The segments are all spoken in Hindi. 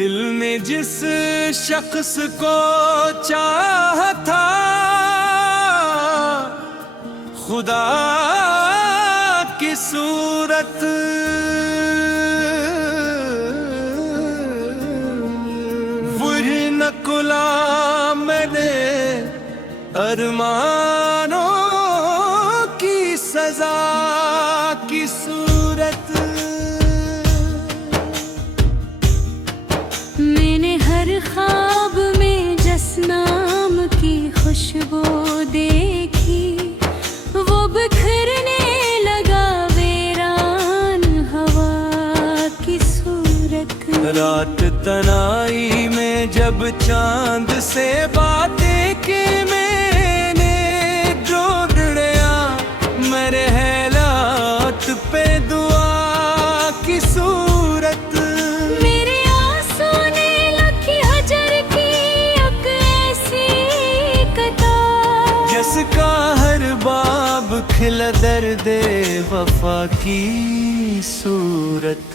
दिल ने जिस शख्स को चाहा था, खुदा की सूरत वही नकुला मैंने अरमानों की सजा की सूरत। मैंने हर ख्वाब में जसनाम की खुशबू देखी, वो बिखरने लगा वीरान हवा की सूरत। रात तनाई में जब चांद से बातें की मैंने, ढूंढ लिया मेरे हालात पे दुआ की सूरत। मेरे आंसू ने लकी हजर की एक ऐसी कतार, जिसका हर बाब खिला दर्दे वफा की सूरत।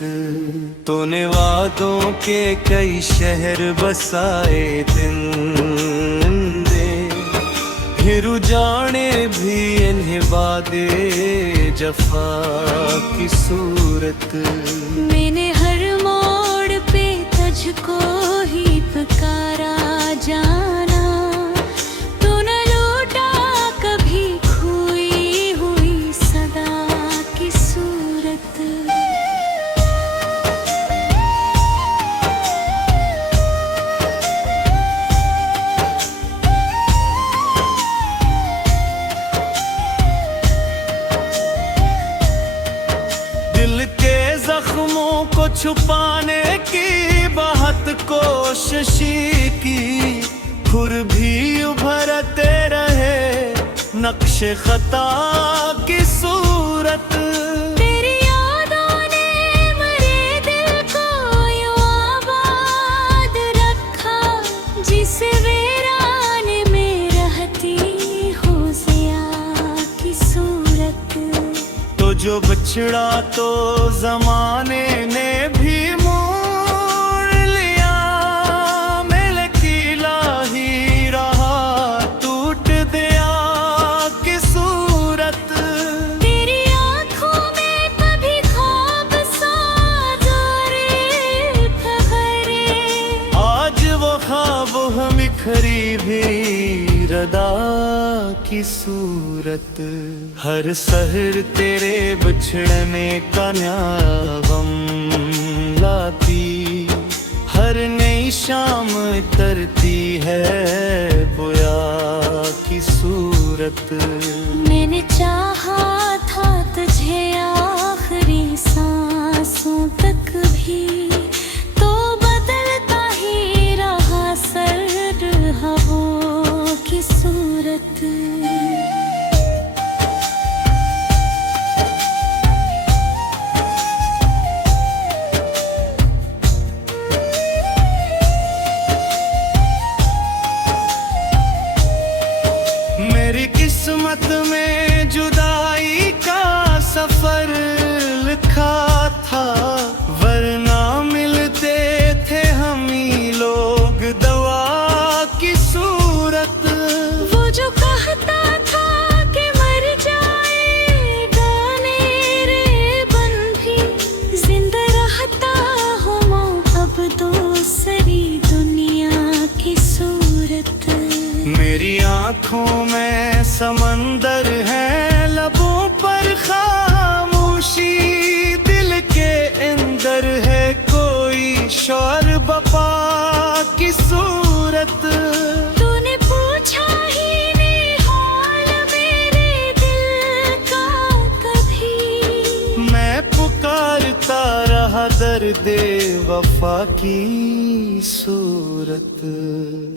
तूने वादों के कई शहर बसाए दिन दे, फिर उजाड़े भी इन्हें वादे जफा की सूरत। मैंने हर मोड़ पे तुझको ही पुकारा जाना, तू न लौटा कभी खोई हुई सदा की सूरत। दिल के जख्मों को छुपाने की बहुत कोशिश की, खुर भी उभरते रहे नक्शे खता की सूरत। तेरी यादों ने मेरे दिल को यूं आबाद रखा, जिस वीरान में रहती हो ज़िया की सूरत। तो जो बिछड़ा तो जमाने ने भी मोड़ लिया, मिल किला ही रहा टूट दिया की सूरत। तेरी आँखों में कभी ख्वाब साज़ ठहरे, आज वो ख्वाब हम बिखरी भी रदा की सूरत। हर सहर तेरे बिछड़ने का नया गम लाती, हर नई शाम तरती है बुया की सूरत। मैंने चाहा था तुझे आखिरी सांसों तक भी, तो बदलता ही रहा सर्द हवाओं की सूरत। मेरी किस्मत में जुदाई का सफर लिखा था, वरना मिलते थे हम ही लोग दवा की सूरत। वो जो कहता था कि मर जाएगा मेरे बन भी, जिंदा रहता हूँ अब दूसरी दुनिया की सूरत। मेरी आँखों में समंदर है, लबों पर खामोशी, दिल के अंदर है कोई शौर बपा की सूरत। तूने पूछा ही नहीं हाल मेरे दिल का कभी, मैं पुकारता रहा दर्दे वफा की सूरत।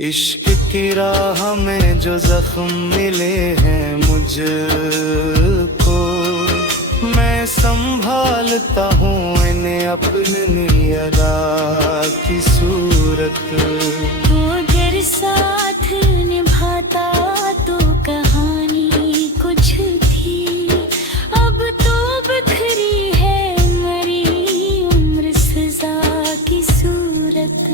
इश्क की राह में जो जख्म मिले हैं मुझको, मैं संभालता हूँ इन्हें अपनी अदा की सूरत। तू अगर साथ निभाता तो कहानी कुछ थी, अब तो बिखरी है मरी उम्र सजा की सूरत।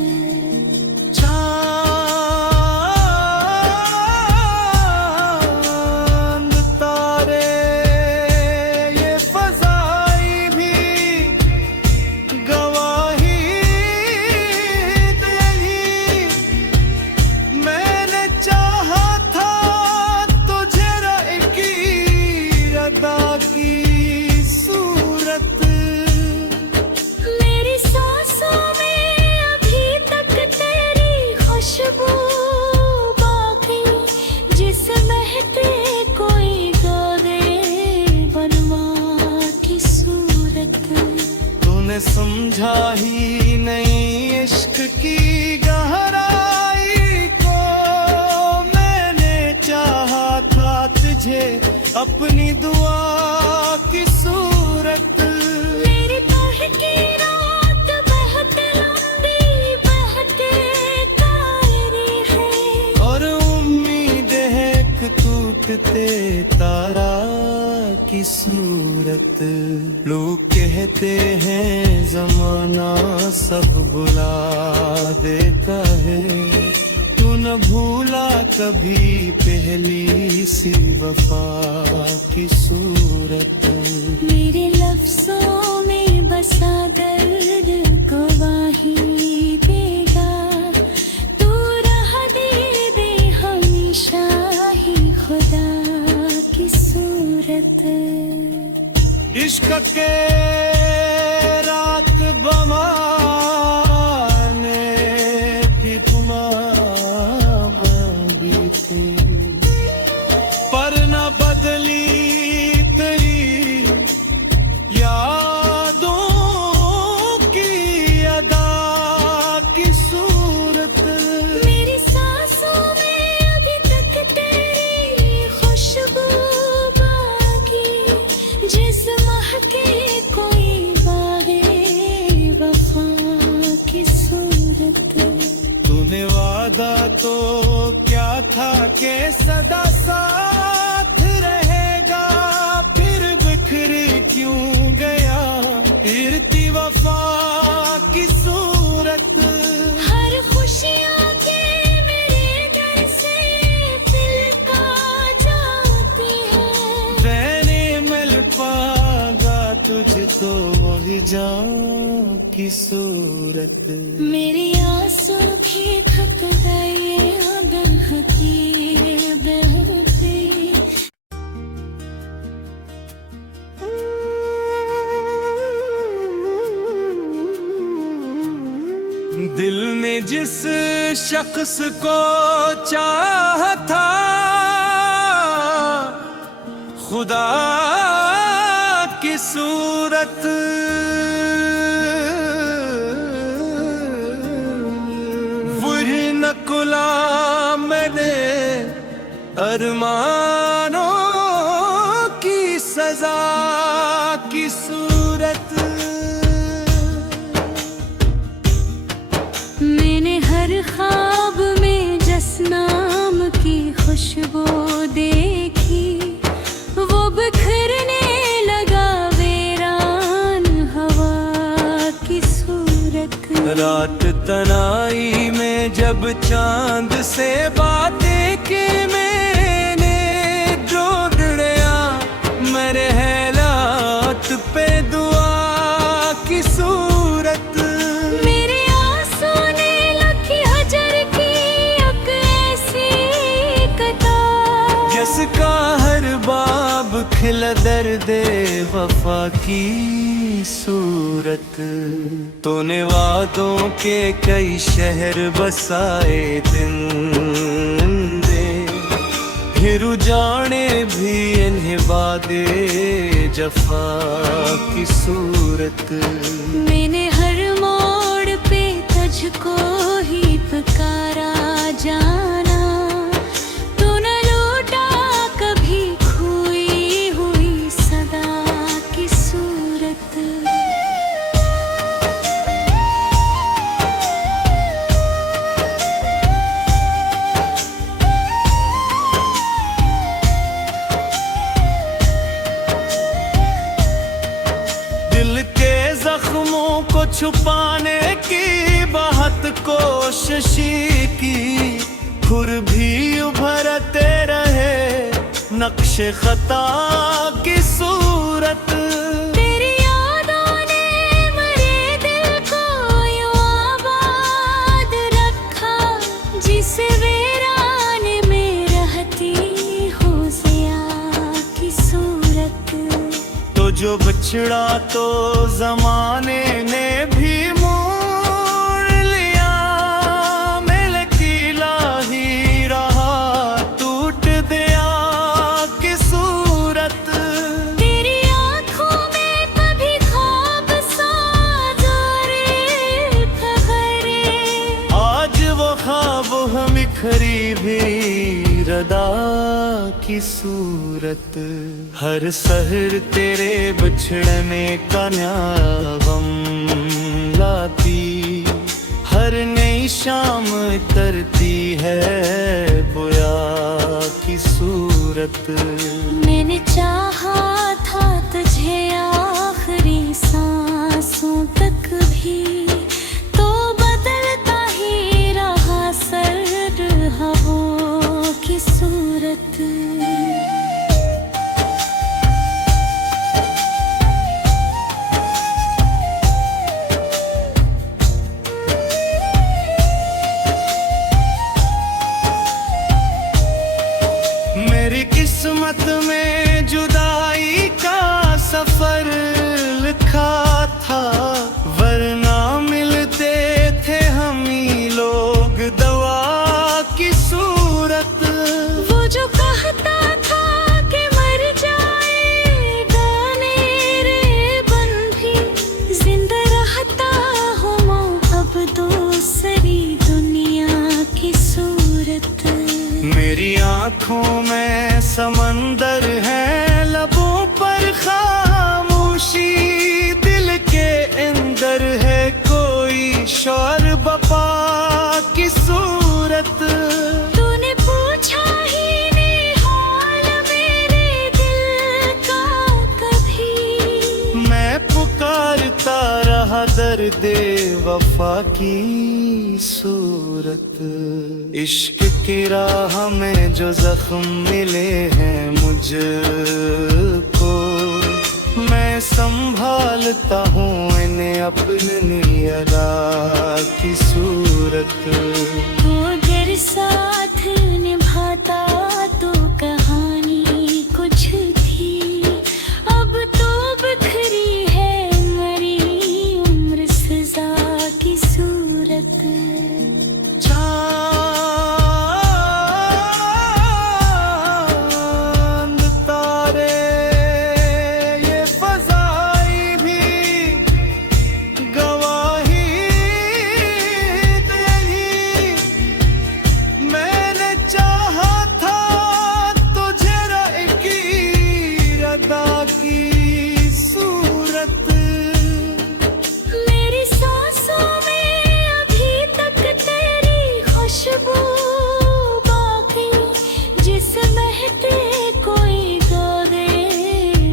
समझा ही नहीं इश्क की गहराई को। मैंने चाहा था तुझे अपनी दुआ की सूरत। मेरी पह की रात बहुत लंबी बहते तारे हैं, और उम्मीद है एक टूटते तारा की सूरत। लोग कहते हैं जमाना सब बुला देता है, तू न भूला कभी पहली सी वफा की सूरत। मेरे लफ्जों में बसा दर्द को वहीं देगा, तू राह दे हमेशा ही खुदा की सूरत। इश्क के रात बमाने भी मांगी थी, पर न बदली तेरी यादों की अदा की सूरत। मेरी सांसों में अभी तक तेरी खुशबू बाकी, जिस महके कोई बागे वफा की सूरत। तूने वादा तो क्या था कि सदा साथ रहेगा, फिर बिखरी क्यों गया फिरती वफा की सूरत। हर खुशियाँ के मेरे घर से दिल का जाती है, मैंने मिल पागा तुझको वही जाऊं की सूरत। मेरी आंसू की खत गए अगर की बहती। दिल ने जिस शख्स को चाहा था, खुदा की सूरत। वही नकुला मैंने अरमानों की सजा की सूरत। मैंने हर ख्वाब में जसनाम की खुशबू देखी, वो बिखरने लगा वीरान हवा की सूरत। रात तनाई में जब चांद से बातें की मैंने, जो डड़या मेरे हालात पे दुआ की सूरत। मेरे आंसू ने लकी हजर की एक ऐसी कतार, जिसका हर बाब खिला दर्दे वफा की सूरत। तूने वादों के कई शहर बसाए दिन दे, फिर उजाड़े भी इन्हें वादे जफा की सूरत। मैंने हर मोड़ पे तुझको ही पुकारा जाना, तू न लौटा कभी खोई हुई सदा की सूरत। दिल के जख्मों को छुपाने की बहुत कोशिश की, खुर भी उभरते रहे नक्शे खता की सूरत। तेरी यादों ने मेरे दिल को यूं आबाद रखा, जिस वीरान में रहती हो ज़िया की सूरत। तो जो बिछड़ा तो जमाने ने भी मोड़ लिया, मिल किला ही रहा टूट दिया की सूरत। तेरी आँखों में कभी ख्वाब साजार की सूरत। हर सहर तेरे बिछड़ने का नया गम लाती, हर नई शाम तरती है बुया की सूरत। मैंने चाहा था तुझे आखिरी सांसों तक भी, तो बदलता ही रहा सर्द हवाओं की सूरत। मेरी किस्मत में जुदाई का सफर लिखा था, वरना मिलते थे हम ही लोग दवा की सूरत। वो जो कहता था कि मर जाएगा मेरे बन भी, जिंदा रहता हूँ अब दूसरी दुनिया की सूरत। मेरी आँखों में समंदर है, लबों पर खामोशी, दिल के अंदर है कोई शौर बपा की सूरत। तूने पूछा ही नहीं हाल मेरे दिल का कभी, मैं पुकारता रहा दर्दे वफा की सूरत। इश्क की राह में जो जख्म मिले हैं मुझको, मैं संभालता हूँ इन्हें अपनी अदा की सूरत। वो अगर साथ निभाता तो कहानी कुछ थी, अब तो बिखरी है मरी उम्र सजा की सूरत। चांद तारे ये फजाई भी गवाही तेरी, मैंने चाहा था तुझे की रदा की सूरत। मेरी सांसों में अभी तक तेरी खुशबू बाकी, जिस महके कोई गावे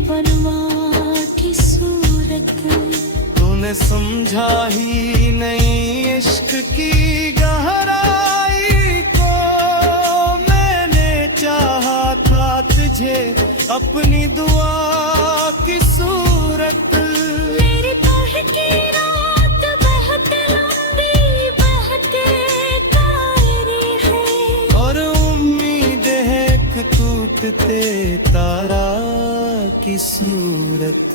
बनवा की सूरत। तूने समझा ही नहीं इश्क की गहराई को, मैंने चाहा था तुझे अपनी दुआ की सूरत। मेरी पढ़ की रात बहुत लंबी बहते तारे हैं, और उम्मीद है एक टूटते तारा की सूरत।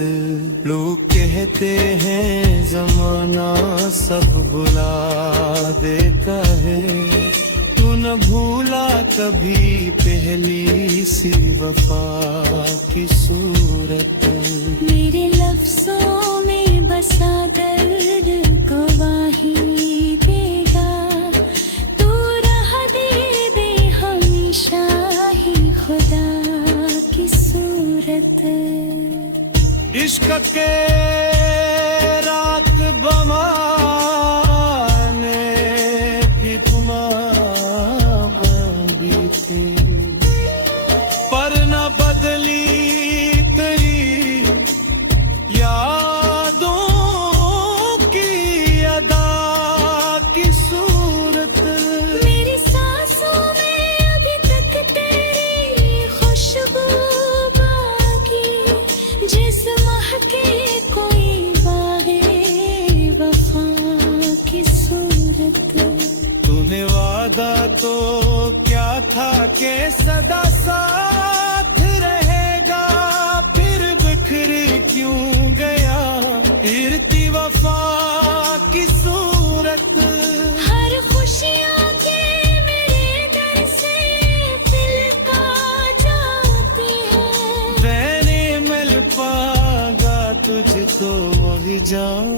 लोग कहते हैं जमाना सब बुला देता है, तू न भूला कभी पहली सी वफा की सूरत। मेरे लफ्जों में बसा दर्द गवाही देगा, तू राह दे हमेशा ही खुदा की सूरत। इश्क के रात बमाने की बीती, पर न बदली तेरी यादों की अदा की सूरत। मेरी सांसों में अभी तक तेरी खुशबू बाकी, जिस महके कोई बागे वफा की सूरत। तूने वादा तो क्या था कि सदा साथ रहेगा, फिर बिखर क्यों गया फिरती वफा की सूरत। हर खुशियाँ के मेरे दर से दिल का जाती है, मैंने मिल पागा तुझको वही जान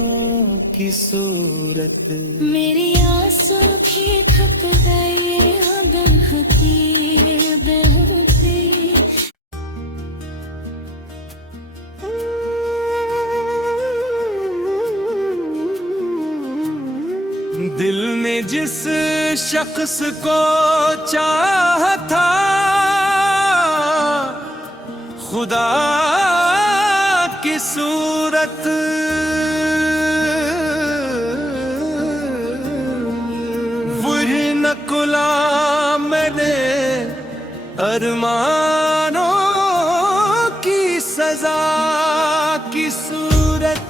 की सूरत। मेरी आंसू की थक गई अगर हकीर बहती, दिल ने जिस शख्स को चाहा था, खुदा की सूरत वही नकुला मैंने अरमानों की सजा की सूरत।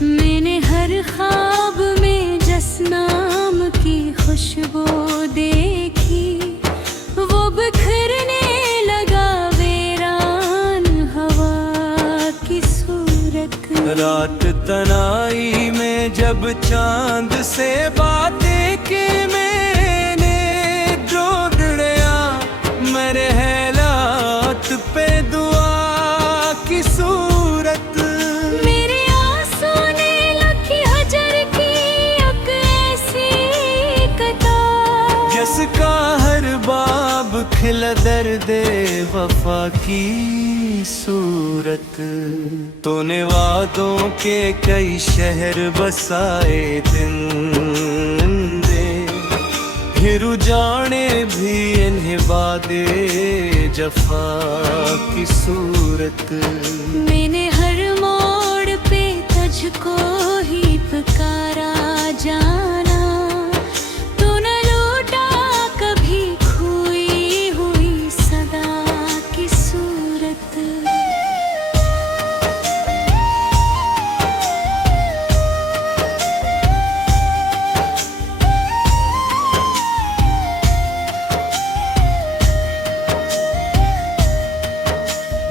मैंने हर ख्वाब में जसनाम की खुशबू देखी, वो बिखरने लगा वीरान हवा की सूरत। रात तनाई में जब चांद से बातें की मैंने ढूंढ लिया, मेरे हालात पे दुआ की सूरत। मेरे आंसू ने लखी हजर की एक ऐसी कतार, जिसका हर बाब खिला दर्दे वफा की सूरत। तूने वादों के कई शहर बसाए दिन दे, फिर जाने भी इन्हें वादे जफा की सूरत। मैंने हर मोड़ पे तुझको ही पुकारा जाना, तू न लौटा कभी खोई हुई सदा की सूरत।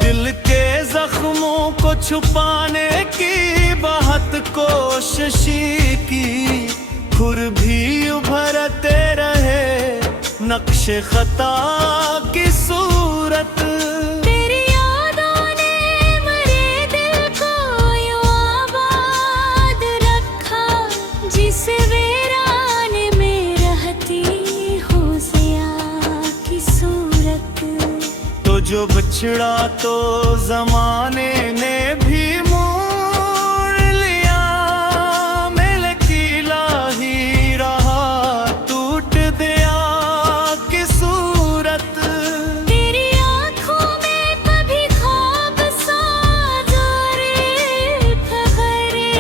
दिल के जख्मों को छुपाने की बहुत कोशिश की, खुर भी उभरते रहे नक्शे खता की सूरत। तेरी यादों ने मेरे दिल को यूं आबाद रखा, जिस वीरान में रहती हो ज़िया की सूरत। तो जो बिछड़ा तो जमाने ने भी मोड़ लिया, मिल किला ही रहा टूट दिया की सूरत। तेरी आँखों में कभी ख्वाब साज़ोरे फखरे,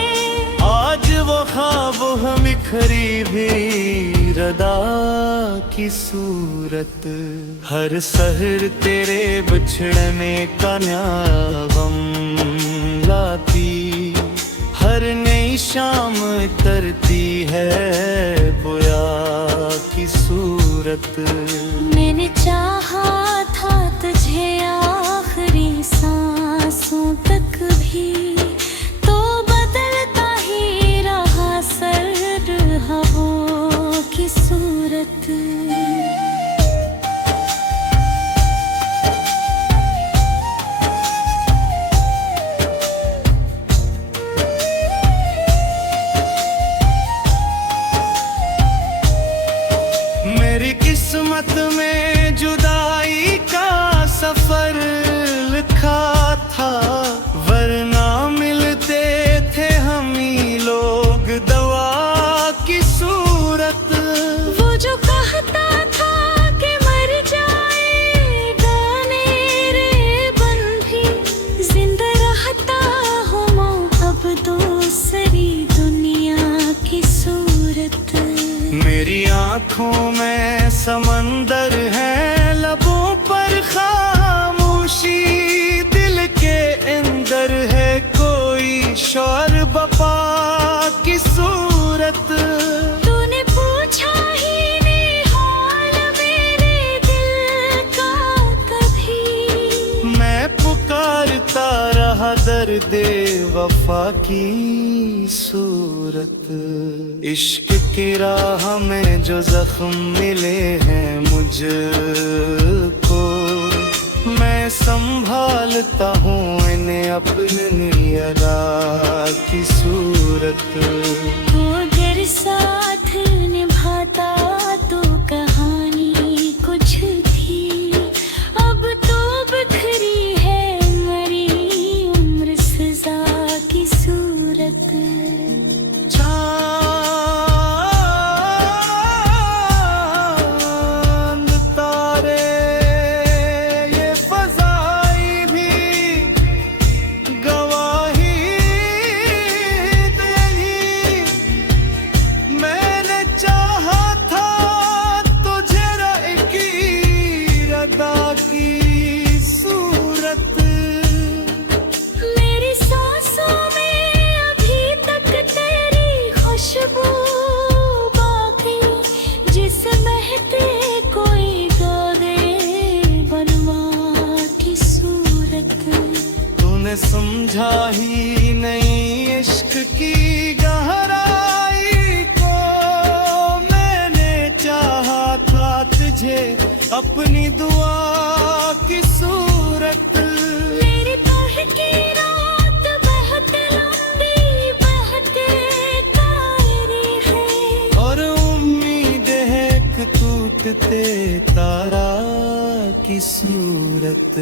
आज वो ख्वाब हम बिखरी भी रदा की सूरत। हर सहर तेरे बिछड़ने का नया गम लाती, हर नई शाम तरती है बुया की सूरत। मैंने चाहा था तुझे आखिरी सांसों तक भी, तो बदलता ही रहा सर्द हवाओं की सूरत। मेरी किस्मत में जुदाई का सफर लिखा था, वरना मिलते थे हम ही लोग दवा की सूरत। वो जो कहता था कि मर जाएगा मेरे बन भी, जिंदा रहता हो अब दूसरी दुनिया की सूरत। मेरी आँखों में समंदर है, लबों पर खामोशी, दिल के अंदर है कोई शौर बपा की सूरत। तूने पूछा ही नहीं हाल मेरे दिल का कभी, मैं पुकारता रहा दर्दे वफा की सूरत। इश्क की राह में जो जख्म मिले हैं मुझको, मैं संभालता हूँ इन्हें अपनी अदा की सूरत। तू अगर साथ निभाता तो कहानी कुछ थी, अब तो बिखरी है मरी उम्र सजा की सूरत। समझा ही नहीं इश्क की गहराई को। मैंने चाहा था तुझे अपनी दुआ की सूरत। मेरी पढ़ की रात बहुत लंबी बहुत कायरी है, और उम्मीद है एक टूटते तारा की सूरत।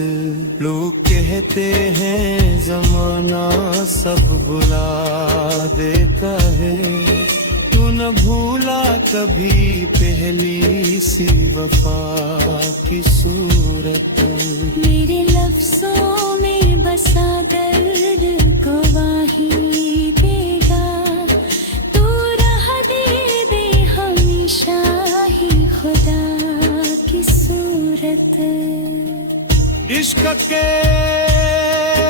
लोग कहते हैं जमाना सब बुला देता है, तू न भूला कभी पहली सी वफा की सूरत। मेरे लफ्जों में बसा दर्द गवाही देगा, तू राह दे हमेशा ही खुदा की सूरत। इश्क के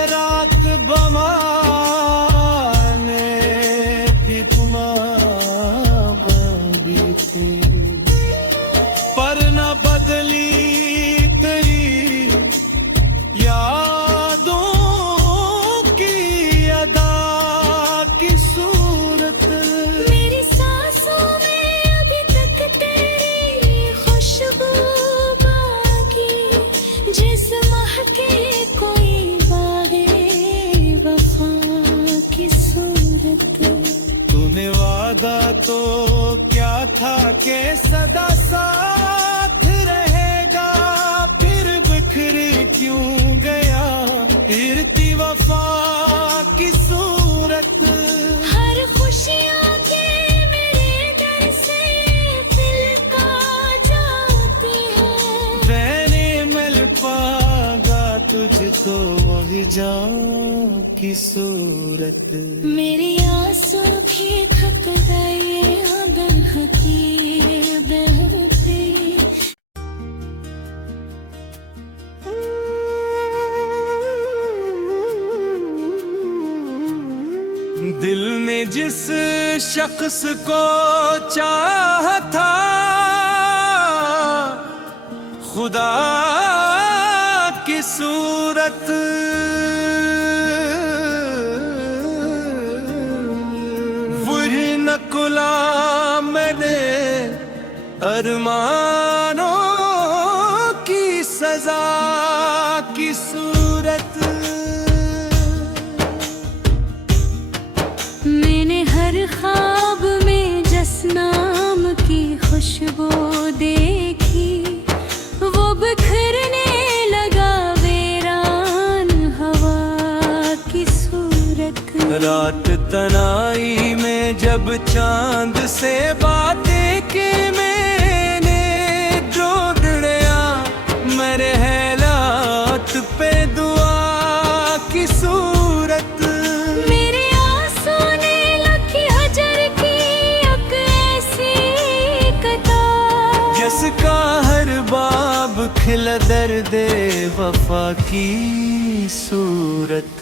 रात बमाने भी तुम्हारी थी, पर न बदली तेरी यादों की अदा की सूरत। मेरी सांसों में अभी तक तेरी खुशबू बाकी, जिस महके कोई बागे वफा की सूरत। तूने वादा तो क्या था कि सदा साथ रहेगा, फिर बिखर क्यों गया फिरती वफा की सूरत। हर खुशियाँ के मेरे दर से दिल का जाती है, मैंने मिल पागा तुझको वही जाऊं की सूरत। मेरी आंसू की खत गए अगर की बहती। दिल ने जिस शख्स को चाहा था, खुदा की सूरत। वही नकुला मैंने अरमानों की सजा की सूरत। मैंने हर ख्वाब में जसनाम की खुशबू देखी, वो बिखरने लगा वीरान हवा की सूरत। रात तनाई में जब चांद से बातें की मैंने, ढूंढ लिया मेरे हालात पे दुआ की सूरत। मेरे आंसू ने लकी हजर की एक ऐसी कतार, जिसका हर बाब खिला दर्दे वफा की सूरत।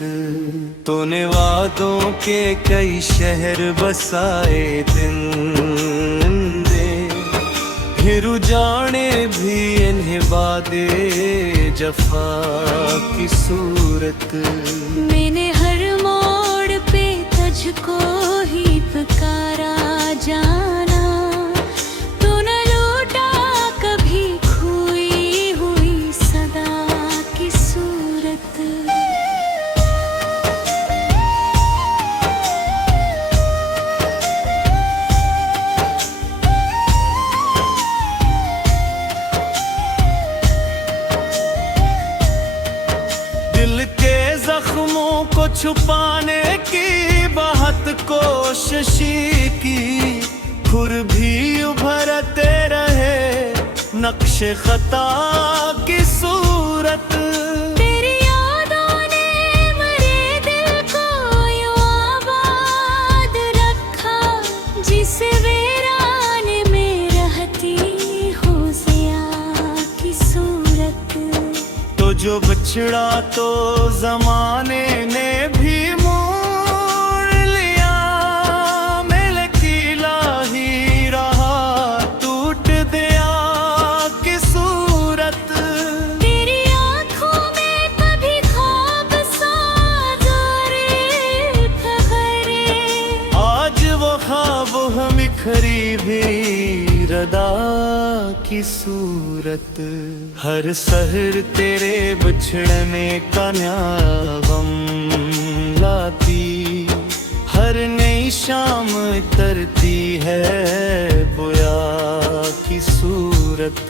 तूने वादों के कई शहर बसाए दिन दे, फिर जाने भी इन्हें वादे जफा की सूरत। मैंने हर मोड़ पे तुझको ही पुकारा जाना, तू न लौटा कभी खोई हुई सदा की सूरत। दिल के जख्मों को छुपाने की बहुत कोशिश की, खुर भी उभरते रहे नक्श खता की सूरत। तेरी यादों ने मेरे दिल को यूं आबाद रखा, जिस वीरान में रहती हो ज़िया की सूरत। तो जो बिछड़ा तो जमाने ने भी मोड़ लिया, मिल की लाही रहा टूट दिया की सूरत। तेरी आँखों में कभी ख्वाब साज़ और की सूरत। हर सहर तेरे बिछड़ने का नया गम लाती, हर नई शाम तरती है बोया की सूरत।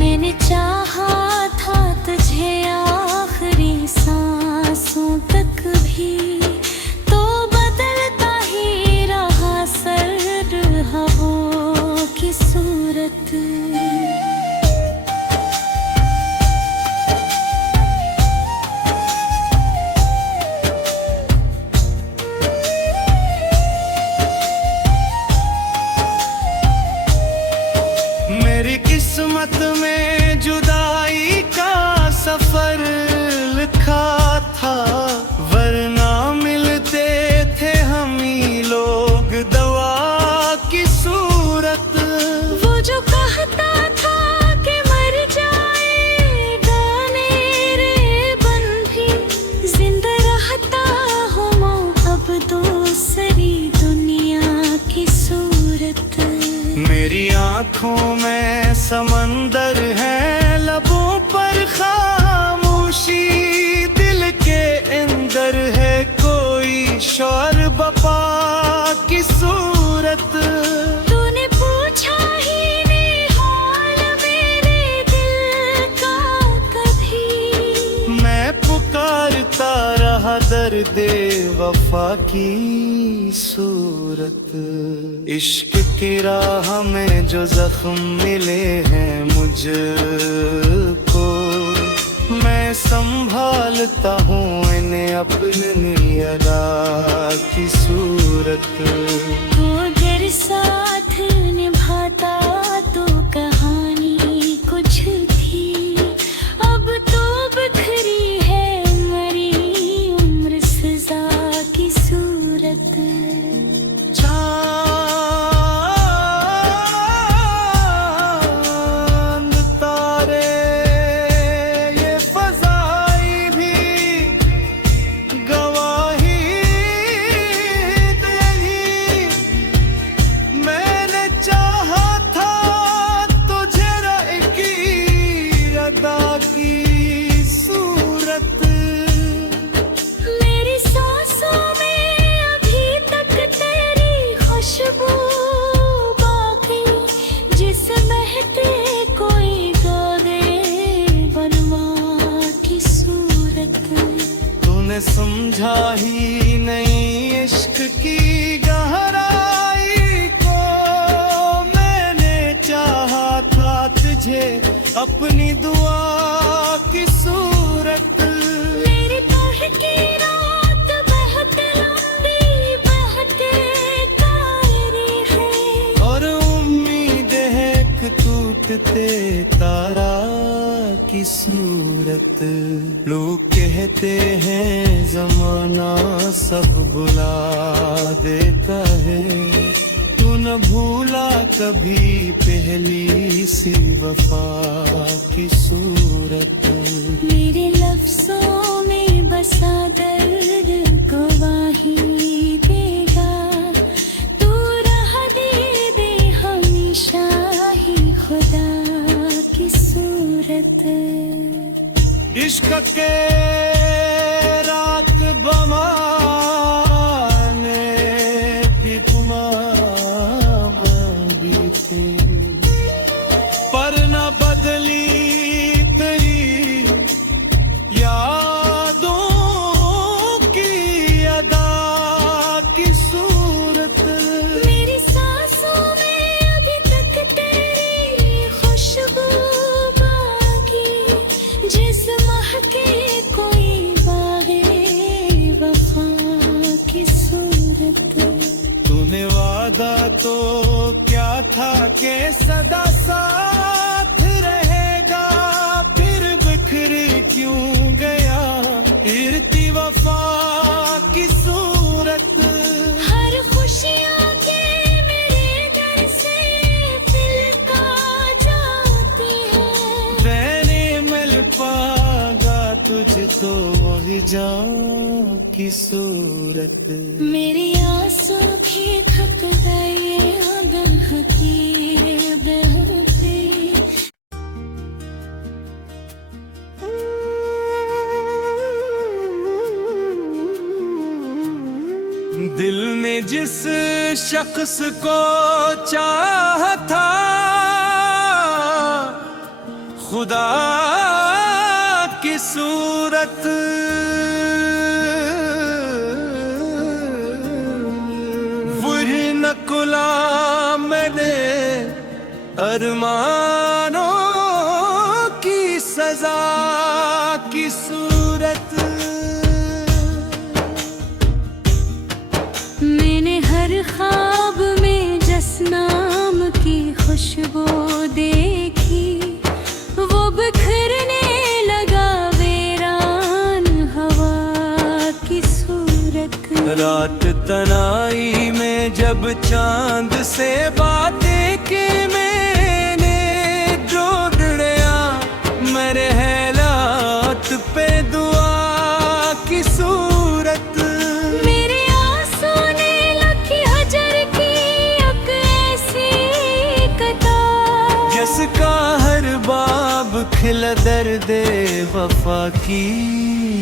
मैंने चाहा था तुझे आखिरी सांसों तक भी, तो बदलता ही रहा सर हवाओं की सूरत। मेरी किस्मत में जुदाई का सफर लिखा था, वरना मिलते थे हम ही लोग दवा की सूरत। वो जो कहता था कि मर जाएगा मेरे बंधी, जिंदा रहता हूँ अब दूसरी दुनिया की सूरत। मेरी आँखों में समंदर है, लबों पर खामोशी, दिल के अंदर है कोई शौर बपा की सूरत। तूने पूछा ही नहीं हाल मेरे दिल का कभी, मैं पुकारता रहा दर्दे वफा की सूरत। इश्क की राह में जो जख्म मिले हैं मुझको, मैं संभालता हूँ इन्हें अपनी अदा की सूरत। तू अगर साथ निभाता तो कहानी कुछ थी, अब तो बिखरी है मरी उम्र सजा की सूरत। चांद तारे ये फजाई भी गवाही तेरी, मैंने चाहा था तुझे की अदा की सूरत। मेरी सांसों में अभी तक तेरी खुशबू बाकी, जिस महके कोई गावे बनवा की सूरत। तूने समझा ही नहीं इश्क की गहराई को, मैंने चाहा था तुझे अपनी दुआ की सूरत। मेरी पढ़ की रात बहुत लंबी बहते कायरी है, और उम्मीद है एक टूटते तारा की सूरत। लोग कहते हैं जमाना सब बुला देता है, तू न भूला कभी पहली सी वफा की सूरत। मेरे लफ्जों में बसा दर्द गवाही देगा, तू राह दे दे हमेशा ही खुदा की सूरत। इश्क के रात बमाने भी बीते, पर न बदली तेरी यादों की अदा की सूरत। मेरी सांसों में अभी तक तेरी खुशबू बाकी, जिस महके कोई बागे वफा की सूरत। तूने वादा तो क्या था कि सदा साथ रहेगा, फिर बिखरी क्यों गया फिरती वफा की सूरत। हर खुशियाँ के मेरे दर से दिल का जाती है, मैंने मिल पागा तुझको वही जाऊं की सूरत। मेरी आंसू भी थक गए दिल की बेहती, दिल ने जिस शख्स को चाहा था, खुदा की सूरत वही नकुला मैंने अरमानों की सजा की सूरत। मैंने हर ख्वाब में जसनाम की खुशबू देखी, वो बिखरने लगा वीरान हवा की सूरत। रात तनाई में जब चांद से बातें की मैंने, जो डरिया मेरे हालात पे दुआ की सूरत। मेरे आंसू ने लकी हजर की एक ऐसी कतार, जिसका हर बाब खिला दर्दे वफा की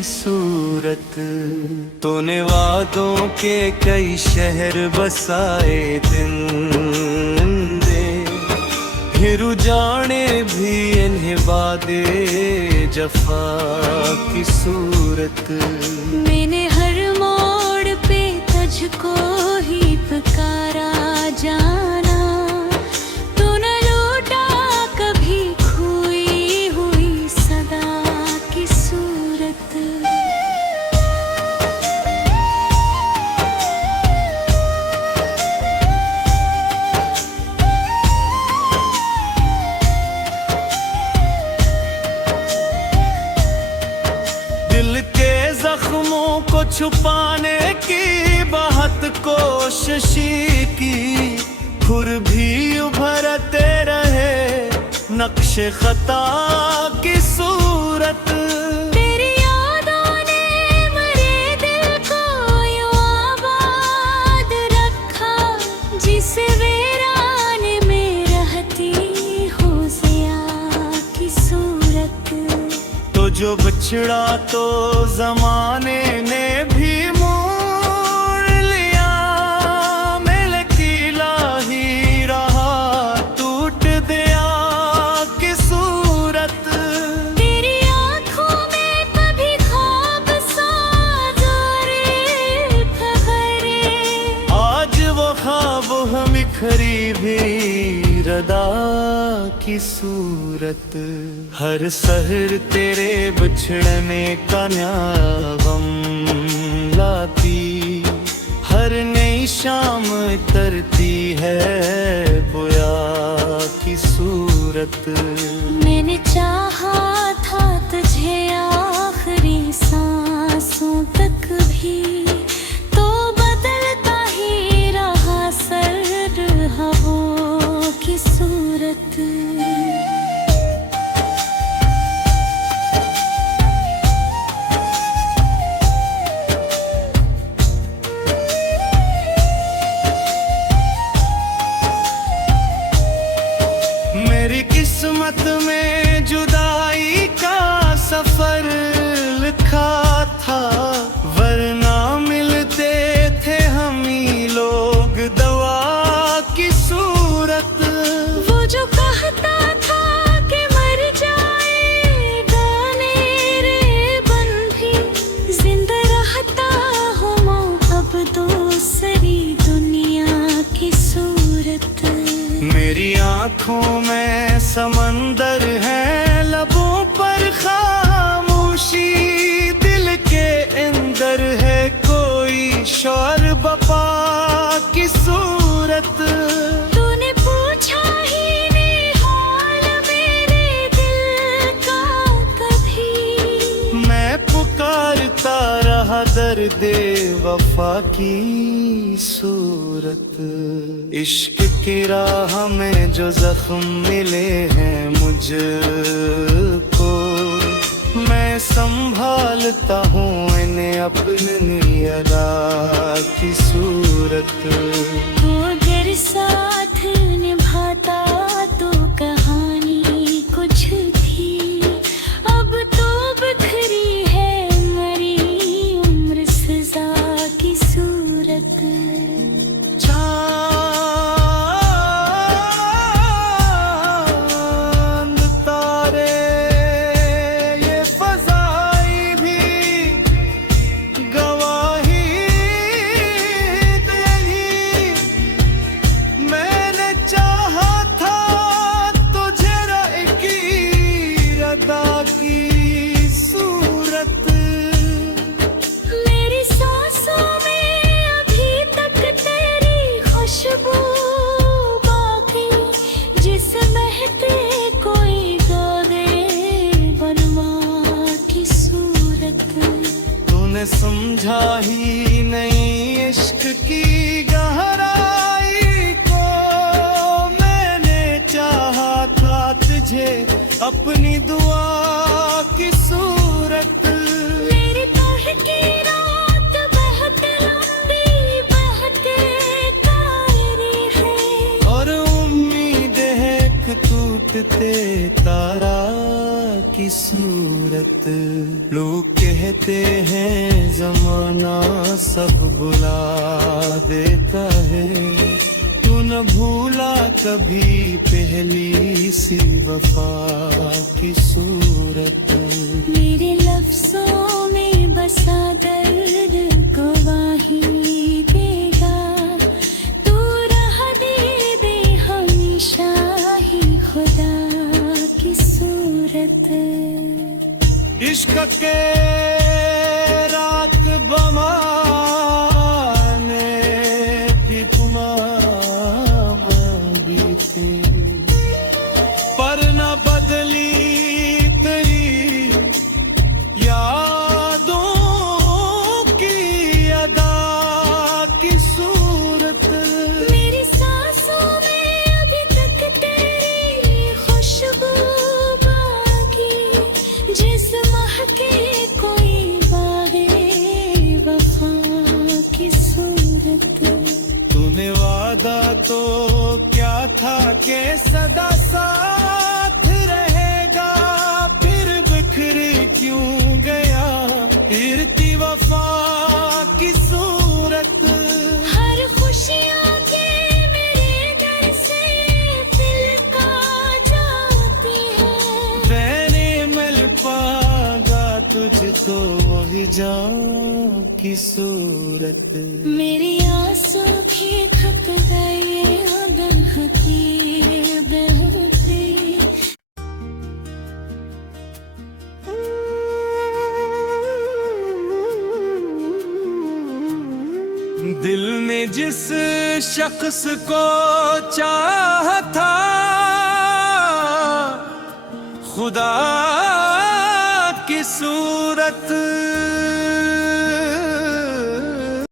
सूरत। तूने वादों के कई शहर बसाए दिन दे, फिर जाने भी इन्हें वादे जफा की सूरत। मैंने हर मोड़ पे तुझको ही पुकारा जाना, तू न लूटा कभी खोई हुई सदा की सूरत। दिल के जख्मों को छुपाने की बहुत कोशिश की, खुर भी उभरते रहे नक्श खता की सूरत। तेरी यादों ने मेरे दिल को यूं आबाद रखा, जिस वीरान में रहती हो ज़िया की सूरत। तो जो बिछड़ा तो जमाने ने भी मोड़ लिया, मिल किला ही रहा टूट दिया की सूरत। तेरी आँखों में कभी ख्वाब साज़ोरे फखरे, आज वो ख्वाब हम बिखरी भी रदा की सूरत। हर सहर तेरे बिछड़ने का नया गम लाती, हर नई शाम तरती है बुया की सूरत। मैंने चाहा था तुझे आखिरी सांसों तक भी, तो बदलता ही रहा सर्द हवाओं की सूरत। मेरी किस्मत में जुदाई का सफर लिखा था, वरना मिलते थे हम ही लोग दवा की सूरत। वो जो कहता था कि मर जाएगा मेरे बन भी, जिंदा रहता हूँ अब दूसरी दुनिया की सूरत। मेरी आंखों में समंदर है, लबों पर खामोशी, दिल के अंदर है कोई शौर बपा की सूरत। तूने पूछा ही नहीं हाल मेरे दिल का कभी, मैं पुकारता रहा दर्दे वफा की सूरत। इश्क की राह में जो जख्म मिले हैं मुझको, मैं संभालता हूँ इन्हें अपनी अदा की सूरत। वो अगर साथ निभाता तो कहानी कुछ थी, अब तो बिखरी है मरी उम्र सजा की सूरत। मैं समझा ही नहीं इश्क की गहराई को। मैंने चाहा था तुझे अपनी दुआ की सूरत। मेरी पह की रात बहुत लंबी बहुत कायरी है, और उम्मीद है एक टूटते तारा की सूरत। लोग कहते हैं जमाना सब बुला देता है, तू न भूला कभी पहली सी वफा की सूरत। मेरे लफ्जों में बसा दर्द को वहीं देगा, तू राह दे हमेशा ही खुदा की सूरत। इश्क के रात बमाने भी तमाम बीते, पर न बदली तेरी यादों की अदा की सूरत। मेरी सांसों में अभी तक तेरी खुशबू बाकी, जिस महके कोई बागे वफा की सूरत। तूने वादा तो क्या था कि सदा साथ रहेगा, फिर बिखरे क्यों गया फिरती वफा की सूरत। हर खुशियाँ के मेरे घर से दिल का जाती है, मैंने मिल पागा तुझको वही जाऊं की सूरत। मेरी आंसू भी थक गए अगर हकी बहती। दिल ने जिस शख्स को चाहा था, खुदा की सूरत